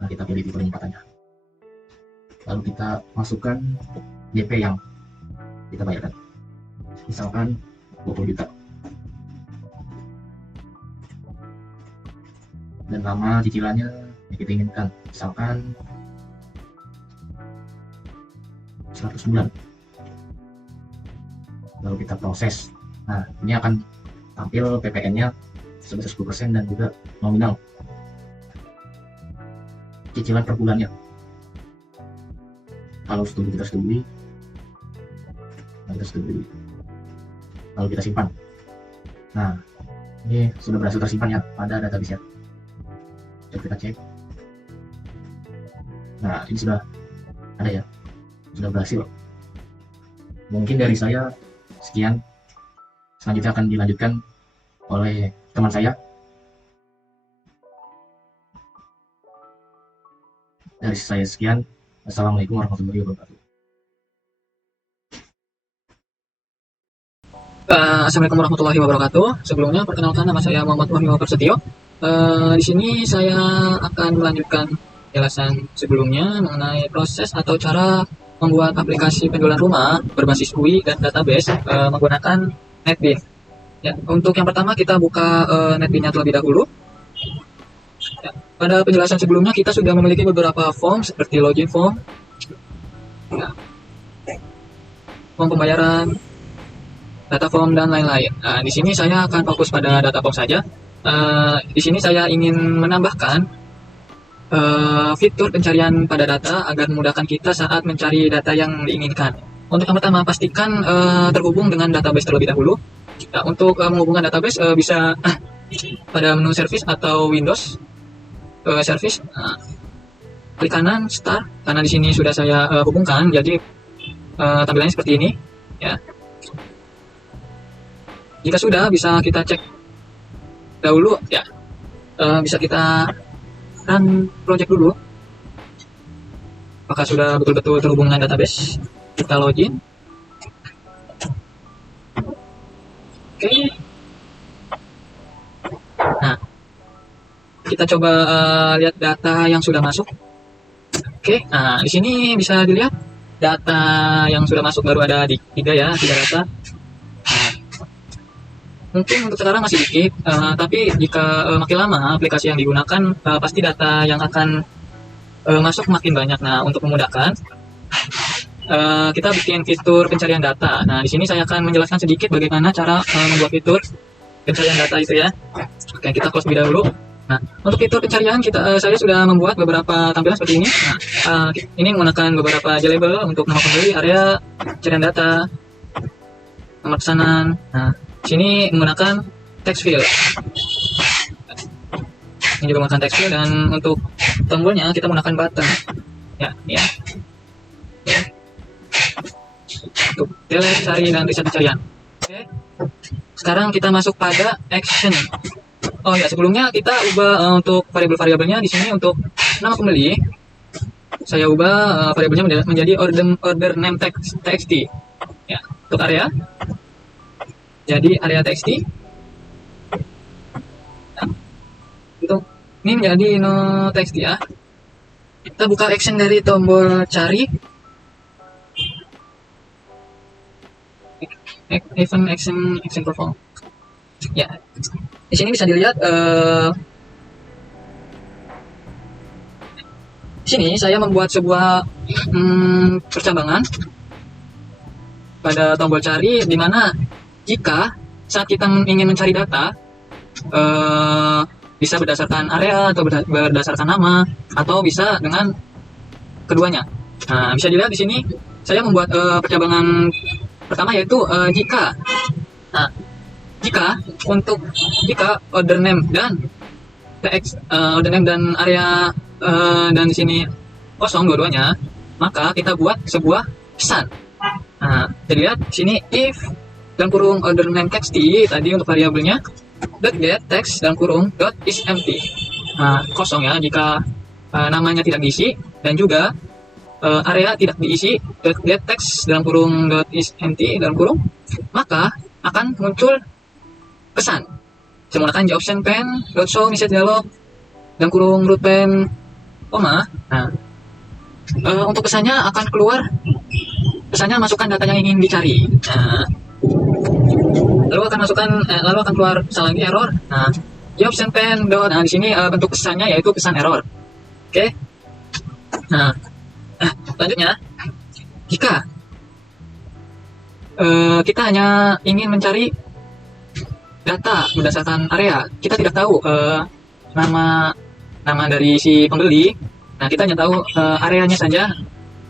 Nah, kita pilih tipe penempatannya. Lalu kita masukkan DP yang kita bayarkan. Misalkan 20 juta. Dan lama cicilannya yang kita inginkan. Misalkan 100 bulan. Lalu kita proses. Nah, ini akan tampil PPN-nya sebesar 10% dan juga nominal cicilan per bulannya. Kalau setuju kita setujui. Nah, kita setujui. Lalu kita simpan. Nah, ini sudah berhasil tersimpan ya pada database ya. Coba kita cek. Nah, ini sudah ada ya. Sudah berhasil. Mungkin dari saya sekian. Selanjutnya akan dilanjutkan oleh teman saya. Dari saya sekian. Assalamualaikum warahmatullahi wabarakatuh. Assalamualaikum warahmatullahi wabarakatuh. Sebelumnya perkenalkan, nama saya Muhammad Wahyu Prasetyo. Di sini saya akan melanjutkan penjelasan sebelumnya mengenai proses atau cara membuat aplikasi penjualan rumah berbasis UI dan database menggunakan NetBeans. Ya, untuk yang pertama kita buka NetBeans-nya terlebih dahulu. Ya, pada penjelasan sebelumnya kita sudah memiliki beberapa form seperti login form, ya, form pembayaran, data form, dan lain-lain. Nah, di sini saya akan fokus pada data form saja. Di sini saya ingin menambahkan fitur pencarian pada data agar memudahkan kita saat mencari data yang diinginkan. Untuk yang pertama, pastikan terhubung dengan database terlebih dahulu. Nah, untuk menghubungkan database bisa pada menu service atau Windows service. Klik kanan start, karena di sini sudah saya hubungkan, jadi tampilannya seperti ini. Ya. Jika sudah, bisa kita cek dahulu, ya, bisa kita run project dulu. Apakah sudah betul-betul terhubung dengan database? Kita login. Oke. Nah, kita coba lihat data yang sudah masuk. Oke, nah di sini bisa dilihat data yang sudah masuk baru ada 3 ya, 3 data. Mungkin untuk sekarang masih dikit, tapi jika makin lama aplikasi yang digunakan, pasti data yang akan masuk makin banyak. Nah, untuk memudahkan, kita bikin fitur pencarian data. Nah, di sini saya akan menjelaskan sedikit bagaimana cara membuat fitur pencarian data itu ya. Oke, kita close lebih dahulu. Nah, untuk fitur pencarian saya sudah membuat beberapa tampilan seperti ini. Nah, ini menggunakan beberapa label untuk nama pembeli, area, pencarian data, nomor pesanan. Nah, sini menggunakan text field. Ini juga menggunakan text field, dan untuk tombolnya kita menggunakan button. Ya, ini ya. Untuk delete, cari, dan riset pencarian. Oke. Sekarang kita masuk pada action. Oh ya, sebelumnya kita ubah untuk variabel-variabelnya di sini. Untuk nama pembeli, saya ubah variabelnya menjadi order name txt. Ya, untuk area, jadi area txt. Nah, untuk ini menjadi no txt ya. Kita buka action dari tombol cari. Event action perform. Ya, di sini bisa dilihat. Di sini saya membuat sebuah percabangan pada tombol cari, di mana jika saat kita ingin mencari data, bisa berdasarkan area atau berdasarkan nama, atau bisa dengan keduanya. Nah, bisa dilihat di sini saya membuat percabangan pertama, yaitu jika. Nah, jika order name dan order name dan area dan di sini kosong dua-duanya, maka kita buat sebuah pesan. Nah, jadi lihat di sini if dan kurung order name txt tadi untuk variabelnya, dot get text dan kurung dot is empty. Nah, kosong ya jika namanya tidak diisi, dan juga area tidak diisi, dot get text dalam kurung dot is empty dalam kurung, maka akan muncul pesan. Saya menggunakan the option pen dot show message dialog dalam kurung root pen koma. Nah, untuk pesannya akan keluar, pesannya masukkan data yang ingin dicari. Nah, lalu akan keluar pesan lagi error. Nah, the option pen dot, nah di sini bentuk pesannya yaitu pesan error. Oke. Nah, selanjutnya, jika kita hanya ingin mencari data berdasarkan area, kita tidak tahu nama dari si pembeli. Nah, kita hanya tahu areanya saja,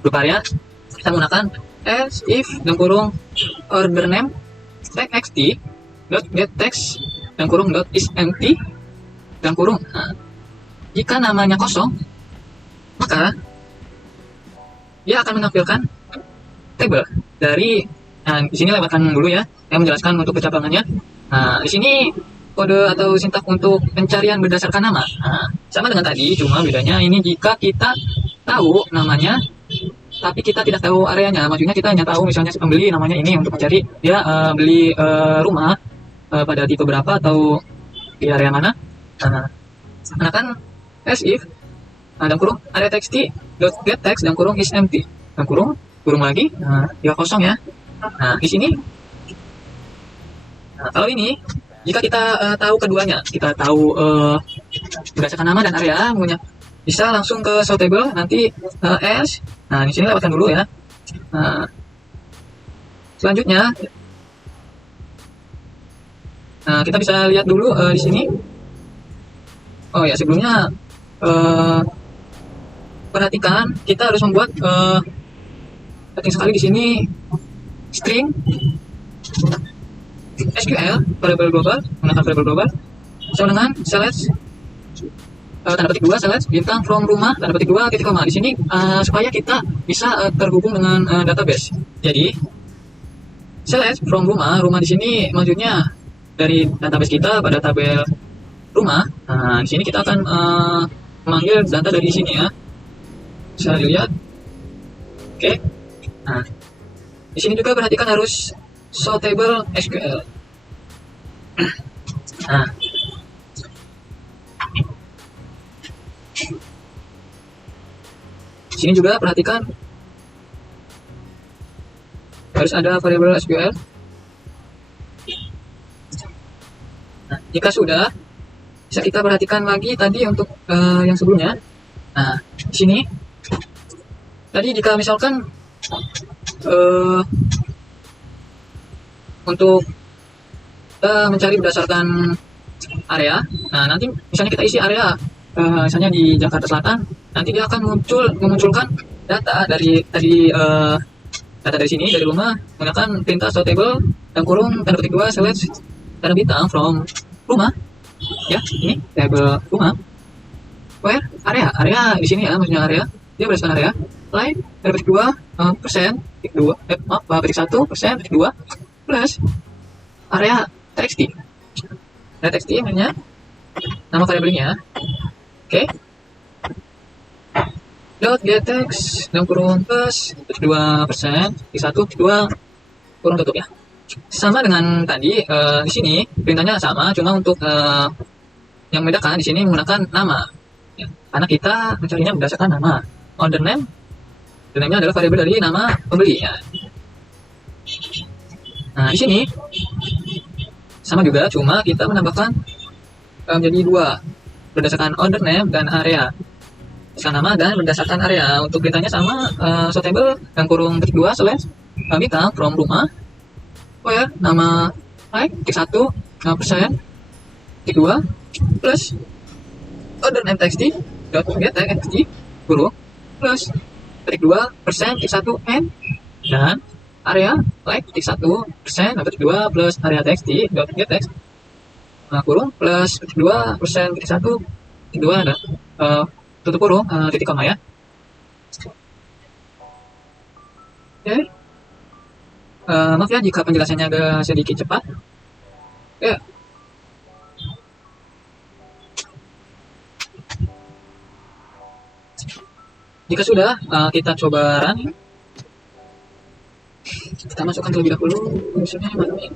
berupa area. Kita menggunakan else if dan kurung order name txt dot get text dan kurung dot is empty dan kurung. Nah, jika namanya kosong, maka dia akan menampilkan table dari Nah, di sini lewatkan dulu ya. Saya menjelaskan untuk kecabangannya. Nah, di sini kode atau sintak untuk pencarian berdasarkan nama. Nah, sama dengan tadi, cuma bedanya ini jika kita tahu namanya, tapi kita tidak tahu areanya. Maksudnya kita hanya tahu misalnya si pembeli namanya ini untuk mencari dia beli rumah pada tipe berapa atau di area mana. Nah, gunakan as if dalam kurung area text dot get text dalam kurung is empty dalam kurung lagi. Nah, dia kosong ya. Nah, di sini. Nah, kalau ini jika kita tahu keduanya, kita tahu berdasarkan nama dan area, bisa langsung ke sortable nanti as. Nah, di sini lewatkan dulu ya. Nah, selanjutnya, nah kita bisa lihat dulu di sini. Oh ya, sebelumnya perhatikan kita harus membuat penting sekali di sini string SQL variable global, menggunakan variable global sama dengan select tanda petik 2 select bintang from rumah tanda petik 2 titik koma. Di sini supaya kita bisa terhubung dengan database. Jadi select from rumah di sini maksudnya dari database kita pada tabel rumah. Nah, di sini kita akan memanggil data dari sini ya. Bisa dilihat. Oke. Nah, di sini juga perhatikan harus sortable SQL. Nah, di sini juga perhatikan harus ada variable SQL. Nah, jika sudah, bisa kita perhatikan lagi tadi untuk yang sebelumnya. Nah, di sini tadi jika misalkan untuk mencari berdasarkan area, nah nanti misalnya kita isi area misalnya di Jakarta Selatan, nanti dia akan memunculkan data dari tadi data dari sini dari rumah menggunakan perintah sortable dan kurung tanda petik 2 select tanda bintang from rumah ya. Ini table rumah where area di sini ya, maksudnya area dia berdasarkan area line tanda petik 2 persen petik 2 petik 1 persen petik 2 plus area txt. Area txt namanya nama variabelnya. Oke. Dot get text dalam kurung plus petik 2 persen petik 1 petik 2 kurung tutup ya. Sama dengan tadi di sini perintahnya sama, cuma untuk yang membedakan di sini menggunakan nama ya, karena kita mencarinya berdasarkan nama. Order name adalah variabel dari nama pembeli ya. Nah, di sini sama juga, cuma kita menambahkan menjadi dua berdasarkan order name dan area. Berdasarkan nama dan berdasarkan area. Untuk perintahnya sama, sortable yang kurung petik 2 slash bintang from rumah. Oh ya, nama petik 1 persen petik 2 plus order name txt dot get txt kurung plus petik 2 persen petik 1 n dan area petik 1 persen petik 2 plus area txt dot get text kurung plus petik 2 persen petik 1 petik 2 dan tutup kurung titik koma ya. Oke. Maaf ya jika penjelasannya agak sedikit cepat. Ya. Jika sudah, kita coba run. Kita masukkan terlebih dahulu misalnya mana ini.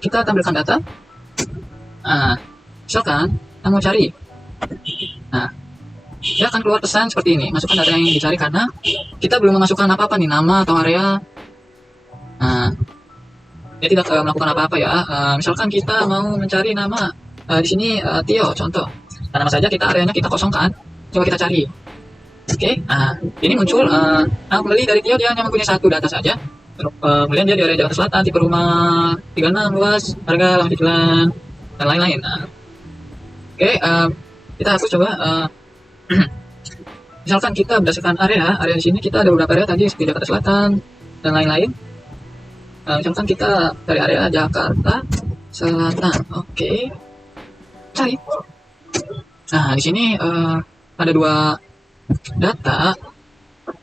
Kita tampilkan data. Misalkan kita mau cari. Nah, dia akan keluar pesan seperti ini. Masukkan data yang dicari karena kita belum memasukkan apa-apa nih, nama atau area. Nah, dia tidak melakukan apa-apa ya. Misalkan kita mau mencari nama di sini Tio contoh. Nah, nama saja kita areanya kita kosongkan. Coba kita cari. Oke, ini muncul pembeli dari Tio, dia hanya mempunyai satu data saja. Kemudian dia di area Jakarta Selatan, tipe rumah 36 luas, harga lama cicilan dan lain-lain. Oke, kita hapus coba. Misalkan kita berdasarkan area di sini kita ada beberapa area tadi seperti Jakarta Selatan dan lain-lain. Misalkan kita dari area Jakarta Selatan, oke, cari. Nah, di sini ada dua data.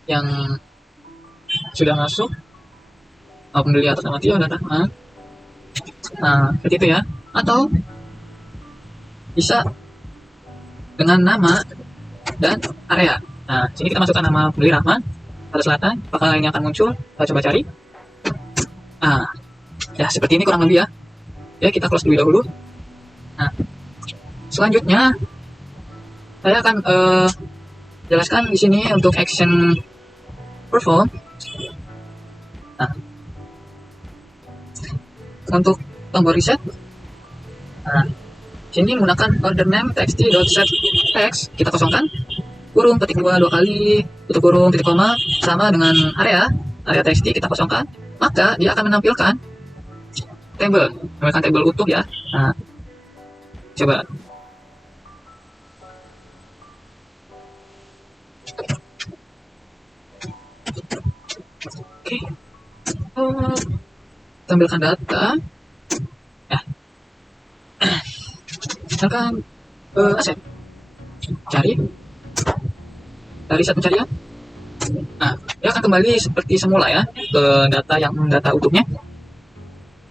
yang sudah masuk, pembeli atas nama Tio dan Rahman. Nah, seperti itu ya. Atau bisa dengan nama dan area. Nah, sini kita masukkan nama pembeli Rahman pada selatan. Apakah ini akan muncul? Kita coba cari. Nah, ya seperti ini kurang lebih ya. Ya, kita close dulu dahulu. Nah, selanjutnya saya akan jelaskan di sini untuk action perform. Nah, untuk tombol reset. Nah, sini menggunakan order name txt.set text, kita kosongkan, kurung ketik dua kali, tutup kurung titik koma, sama dengan area txt kita kosongkan, maka dia akan menampilkan table utuh ya. Nah, coba oke. Tampilkan data ya. Misalkan aset, cari dari set pencarian. Nah, dia akan kembali seperti semula ya ke data utuhnya.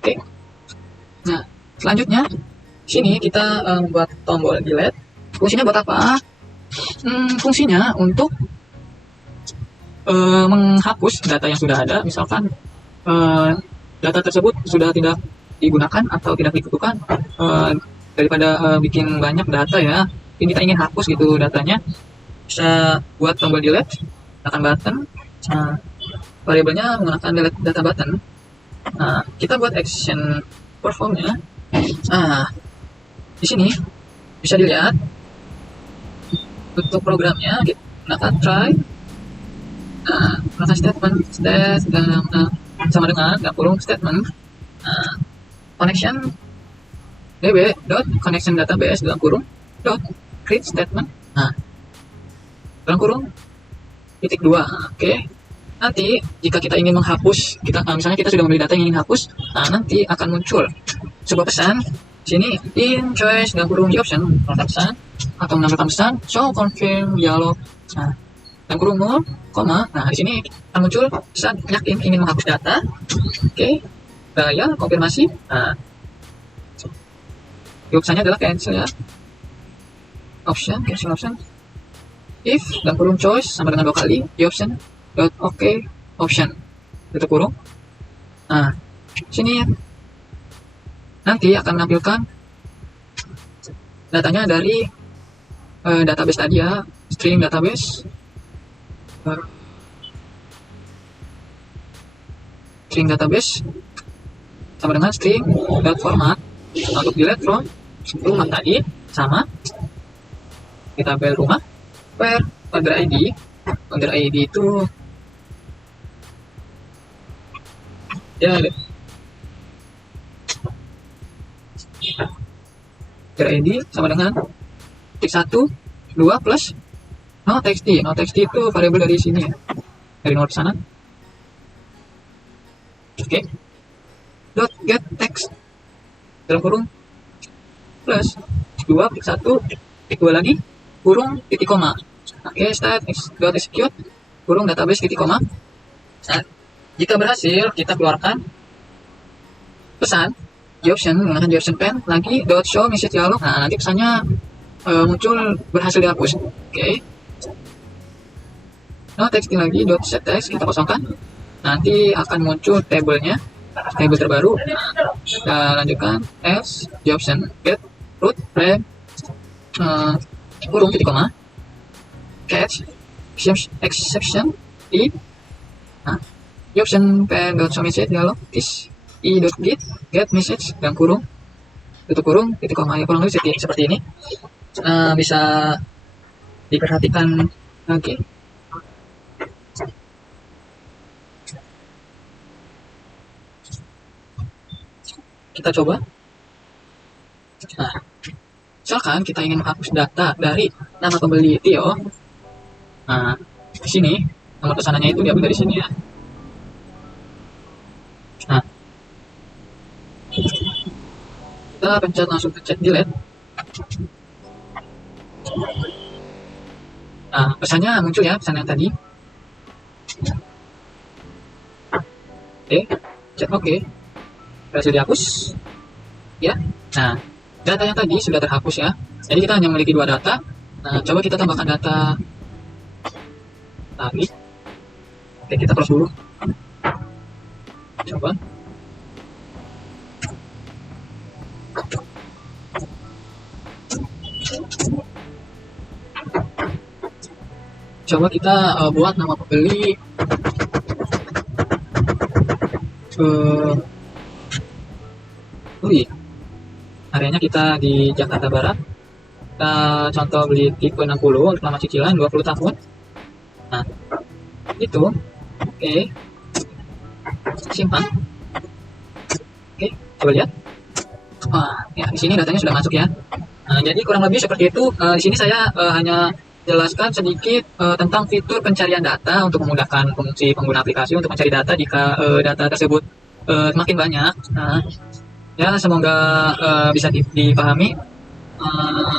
Oke. Nah, selanjutnya sini kita buat tombol delete. Fungsinya buat apa? Fungsinya untuk menghapus data yang sudah ada. Misalkan data tersebut sudah tidak digunakan atau tidak dibutuhkan, daripada bikin banyak data ya, ini kita ingin hapus gitu datanya, bisa buat tombol delete, tekan button. Nah, variabelnya menggunakan delete data button. Nah, kita buat action performnya. Nah, di sini bisa dilihat untuk programnya kita gunakan try. Nah, gunakan statement sama dengan kurung statement. Nah, connection db dot connection database dalam kurung dot create statement. Nah, dalam kurung titik 2. Oke. Nanti jika kita ingin menghapus, misalnya kita sudah membeli data yang ingin hapus, nah nanti akan muncul sebuah pesan sini in choice dalam kurung di option pesan atau menampilkan pesan show confirm dialog. Nah, dalam kurung 0, nah di sini akan muncul pesan yakin ingin menghapus data. Oke. Ya, konfirmasi. Nah, optionnya adalah cancel ya. Cancel option. If dalam kurung choice sama dengan 2 kali di option dot okay option tutup kurung. Nah, sini nanti akan menampilkan datanya dari database tadi ya, string database. String database sama dengan string dot format untuk delete from rumah tadi, sama di tabel rumah where order ID itu ya order ID sama dengan titik 1 2 plus no txt itu variabel dari sini ya, dari 0 ke sana. Oke. Dot get text dalam kurung plus 2 titik 1 titik 2 lagi kurung titik koma. Oke, start dot execute kurung database titik koma. Nah, jika berhasil kita keluarkan pesan di option menggunakan di option pen lagi dot show message dialog. Nah, nanti pesannya muncul berhasil dihapus. Oke. No text lagi dot set text kita kosongkan. Nanti akan muncul table terbaru. Kita lanjutkan else di option get root frame kurung titik koma catch exception i. Nah, di option pen dot show message dialog is i dot get message dan kurung tutup kurung titik koma ya, kurang lebih seperti ini. Bisa diperhatikan lagi. Kita coba. Nah, misalkan kita ingin menghapus data dari nama pembeli Tio. Nah, di sini nomor pesanannya itu diambil dari sini ya. Nah, kita langsung pencet delete. Nah, pesannya muncul ya, pesan yang tadi. Cek oke. Berhasil dihapus. Ya. Nah, data yang tadi sudah terhapus ya. Jadi kita hanya memiliki 2 data. Nah, coba kita tambahkan data lagi. Oke, kita close dulu. Coba. Coba kita buat nama pembeli areanya kita di Jakarta Barat. Kita contoh beli tipe 60 untuk lama cicilan 20 tahun. Nah, itu. Oke. Simpan. Oke, coba lihat. Ya, di sini datanya sudah masuk ya. Nah, jadi kurang lebih seperti itu. Di sini saya hanya jelaskan sedikit tentang fitur pencarian data untuk memudahkan fungsi pengguna aplikasi untuk mencari data jika data tersebut makin banyak. Nah, ya semoga bisa dipahami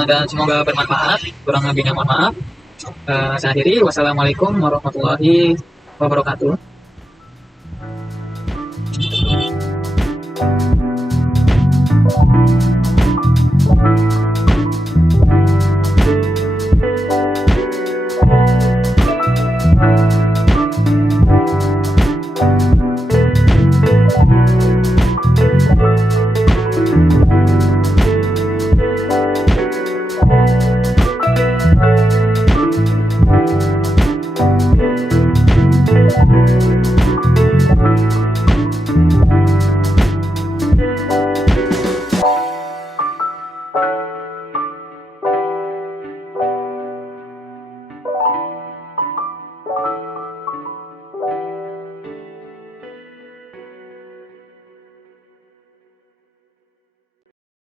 dan semoga bermanfaat. Kurang lebihnya mohon maaf. Saya akhiri. Wassalamualaikum warahmatullahi wabarakatuh.